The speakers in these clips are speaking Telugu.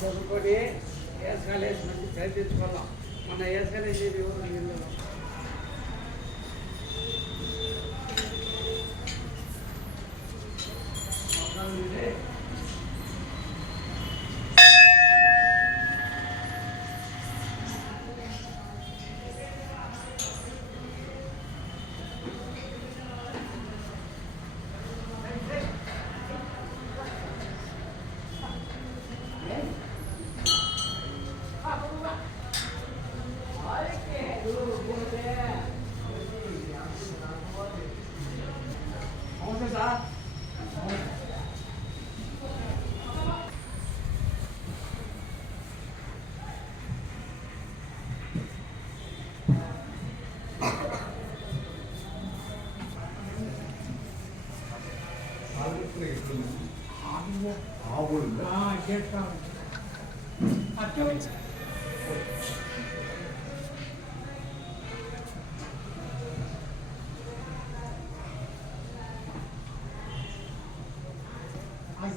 చదువుకొని ఏసుకాలు వేసి మంచి ప్రయత్నించుకోవాలా. మన ఏసుకాలు వేసేది ఎవరు నీళ్ళు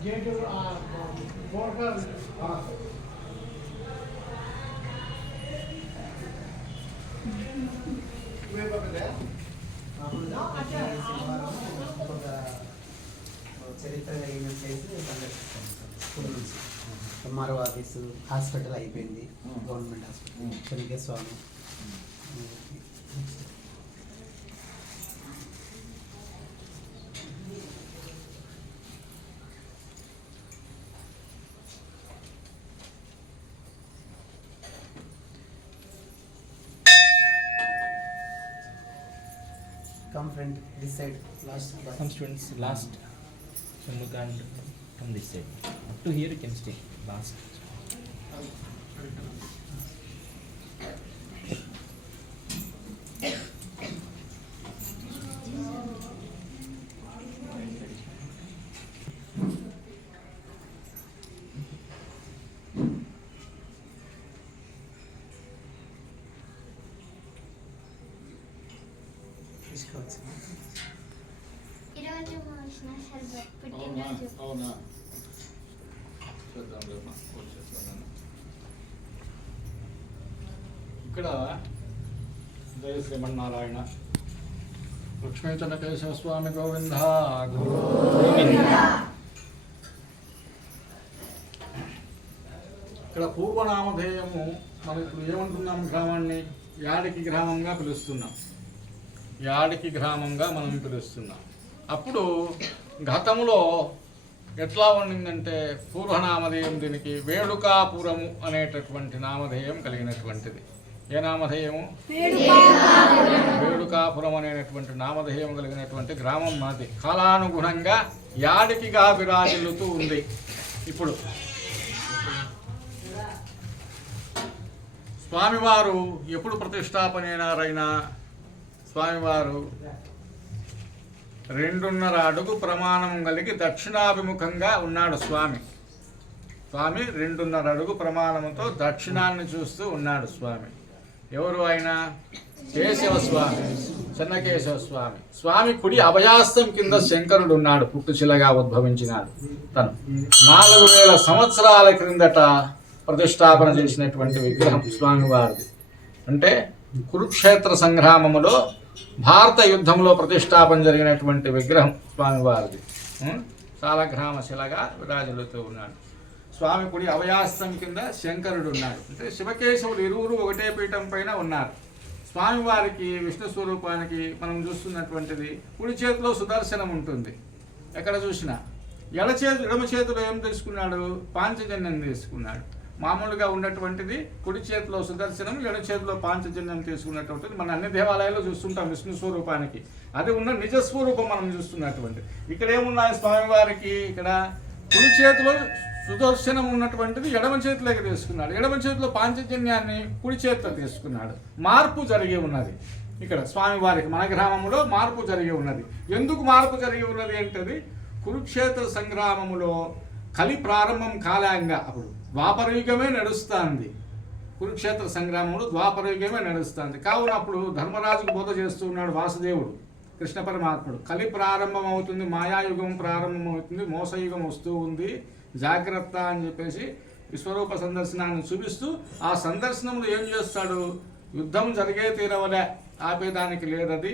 గేటు బోర్డర్ చరిత్ర కలిగిన ప్లేస్ సందర్శిస్తాం స్కూల్ నుంచి. ఎంఆర్ఓ ఆఫీసు హాస్పిటల్ అయిపోయింది, గవర్నమెంట్ హాస్పిటల్ చెనికే స్వామి. Come friend, this side, last. Some students last. Some can come this side. Up to here you can stay. Last. ఈరోజు మోసిన షర్బత్ పుట్టినరోజు. అవునా? ఇక్కడ జయ శ్రీమన్నారాయణ. లక్ష్మీ చెన్నకేశవ స్వామి గోవింద గోవింద. ఇక్కడ పూర్వనామధేయము మనం ఇప్పుడు ఏమంటున్నాం? గ్రామాన్ని యాడికి గ్రామంగా పిలుస్తున్నాం. యాడికి గ్రామంగా మనం పిలుస్తున్నాం. అప్పుడు గతంలో ఎట్లా ఉండిందంటే పూర్వనామధేయం దీనికి వేడుకాపురము అనేటటువంటి నామధేయం కలిగినటువంటిది. ఏ నామధేయము? వేడుకాపురం అనేటటువంటి నామధేయం కలిగినటువంటి గ్రామం మాది. కాలానుగుణంగా యాడికిగా విరాజిల్లుతూ ఉంది. ఇప్పుడు స్వామివారు ఎప్పుడు ప్రతిష్టాపనైనారైనా స్వామివారు 2.5 అడుగు ప్రమాణం కలిగి దక్షిణాభిముఖంగా ఉన్నాడు. స్వామి 2.5 అడుగు ప్రమాణంతో దక్షిణాన్ని చూస్తూ ఉన్నాడు స్వామి. ఎవరు ఆయన? కేశవ స్వామి, చెన్నకేశవ స్వామి. స్వామి కుడి అభయాస్తం కింద శంకరుడు ఉన్నాడు, పుట్టుశిలగా ఉద్భవించినాడు. తను 4000 సంవత్సరాల క్రిందట ప్రతిష్టాపన చేసినటువంటి విగ్రహం స్వామివారిది. అంటే కురుక్షేత్ర సంగ్రామములో భారత యుద్ధంలో ప్రతిష్టాపన జరిగినటువంటి విగ్రహం స్వామివారిది. సాలగ్రామ శిలగా విరాజిల్లుతూ ఉన్నాడు. స్వామి కుడి అభయాస్తం కింద శంకరుడు ఉన్నాడు. అంటే శివకేశవులు ఇరువురు ఒకటే పీఠం పైన ఉన్నారు. స్వామివారికి విష్ణు స్వరూపానికి మనం చూస్తున్నటువంటిది కుడి చేతిలో సుదర్శనం ఉంటుంది. ఎక్కడ చూసినా ఎడమ చేతిలో ఏం తీసుకున్నాడు? పాంచజన్యం తీసుకున్నాడు. మామూలుగా ఉన్నటువంటిది కుడి చేతిలో సుదర్శనం, ఎడమ చేతిలో పాంచజన్యం తీసుకున్నటువంటిది మన అన్ని దేవాలయాల్లో చూస్తుంటాం విష్ణు స్వరూపానికి. అది ఉన్న నిజస్వరూపం మనం చూస్తున్నటువంటి. ఇక్కడ ఏమున్నాయి స్వామివారికి? ఇక్కడ కుడి చేతిలో సుదర్శనం ఉన్నటువంటిది ఎడమ చేతిలోకి తీసుకున్నాడు, ఎడమ చేతిలో పాంచజన్యాన్ని కుడి చేతిలో తీసుకున్నాడు. మార్పు జరిగి ఉన్నది ఇక్కడ స్వామివారికి. మన గ్రామంలో మార్పు జరిగి ఉన్నది. ఎందుకు మార్పు జరిగి ఉన్నది అంటే కురుక్షేత్ర సంగ్రామములో కలి ప్రారంభం కాలంగా అప్పుడు ద్వాపరయుగమే నడుస్తుంది. కురుక్షేత్ర సంగ్రామంలో ద్వాపరయుగమే నడుస్తుంది. కావున అప్పుడు ధర్మరాజుకు బోధ చేస్తూ ఉన్నాడు వాసుదేవుడు, కృష్ణ పరమాత్ముడు. కలి ప్రారంభం అవుతుంది, మాయాయుగం ప్రారంభం అవుతుంది, మోసయుగం వస్తూ ఉంది, జాగ్రత్త అని చెప్పేసి విశ్వరూప సందర్శనాన్ని చూపిస్తూ ఆ సందర్శనంలో ఏం చేస్తాడు? యుద్ధం జరిగే తీరవలే, ఆపేదానికి లేదది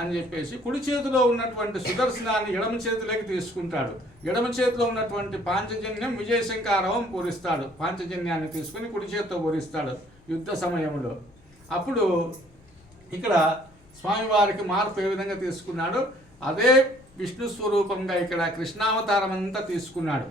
అని చెప్పేసి కుడి చేతిలో ఉన్నటువంటి సుదర్శనాన్ని ఎడమ చేతిలోకి తీసుకుంటాడు. ఎడమ చేతిలో ఉన్నటువంటి పాంచజన్యం విజయశంకారవం పూరిస్తాడు. పాంచజన్యాన్ని తీసుకుని కుడి చేతితో పూరిస్తాడు యుద్ధ సమయంలో. అప్పుడు ఇక్కడ స్వామివారికి మార్పు ఏ విధంగా తీసుకున్నాడు? అదే విష్ణు స్వరూపంగా ఇక్కడ కృష్ణావతారం అంతా తీసుకున్నాడు.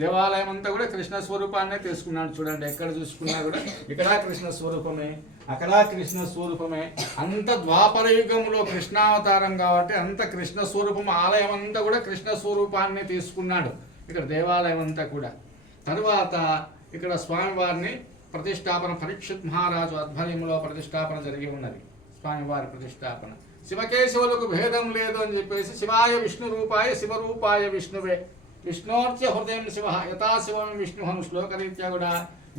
దేవాలయం అంతా కూడా కృష్ణ స్వరూపాన్నే తీసుకున్నాడు. చూడండి, ఎక్కడ చూసుకున్నా కూడా ఇక్కడ కృష్ణ స్వరూపమే, అక్కడ కృష్ణ స్వరూపమే. అంత ద్వాపర యుగంలో కృష్ణావతారం కాబట్టి అంత కృష్ణ స్వరూపం. ఆలయం అంతా కూడా కృష్ణ స్వరూపాన్ని తీసుకున్నాడు ఇక్కడ దేవాలయం అంతా కూడా. తరువాత ఇక్కడ స్వామివారిని ప్రతిష్టాపన పరీక్షిత్ మహారాజు ఆధ్వర్యంలో ప్రతిష్టాపన జరిగి ఉన్నది. స్వామివారి ప్రతిష్టాపన. శివకేశవులకు భేదం లేదు అని చెప్పేసి శివాయ విష్ణు రూపాయ శివరూపాయ విష్ణువే, విష్ణోర్చ హృదయం శివ యథాశివం విష్ణు అను శ్లోకరీత్యా కూడా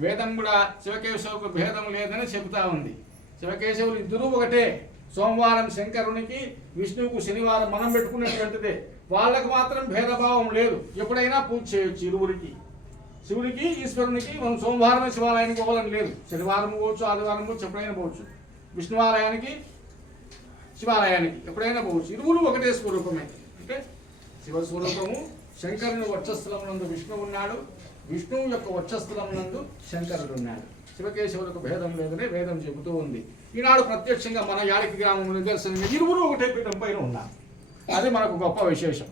వేదం కూడా శివకేశవులకు భేదం లేదని చెబుతా ఉంది. శివకేశవులు ఇద్దరూ ఒకటే. సోమవారం శంకరునికి, విష్ణువుకు శనివారం మనం పెట్టుకున్నటువంటిదే. వాళ్ళకు మాత్రం భేదభావం లేదు. ఎప్పుడైనా పూజ చేయొచ్చు ఇరువురికి. శివుడికి ఈశ్వరునికి మనం సోమవారం శివాలయానికి పోవాలని లేదు. శనివారం పోవచ్చు, ఆదివారం పోవచ్చు, ఎప్పుడైనా పోవచ్చు. విష్ణువాలయానికి, శివాలయానికి ఎప్పుడైనా పోవచ్చు. ఇరువురు ఒకటే స్వరూపమే. అంటే శివస్వరూపము. శంకరుని వక్షస్థలమునందు విష్ణువు ఉన్నాడు, విష్ణువు యొక్క వక్షస్థలమునందు శంకరుడు ఉన్నాడు. శివకేశవులకు భేదం లేదని వేదం చెబుతూ ఉంది. ఈనాడు ప్రత్యక్షంగా మన యాడికి గ్రామం నిదర్శనంగా ఇరువురు ఒకటే పీఠం పైన ఉన్నారు. అది మనకు గొప్ప విశేషం.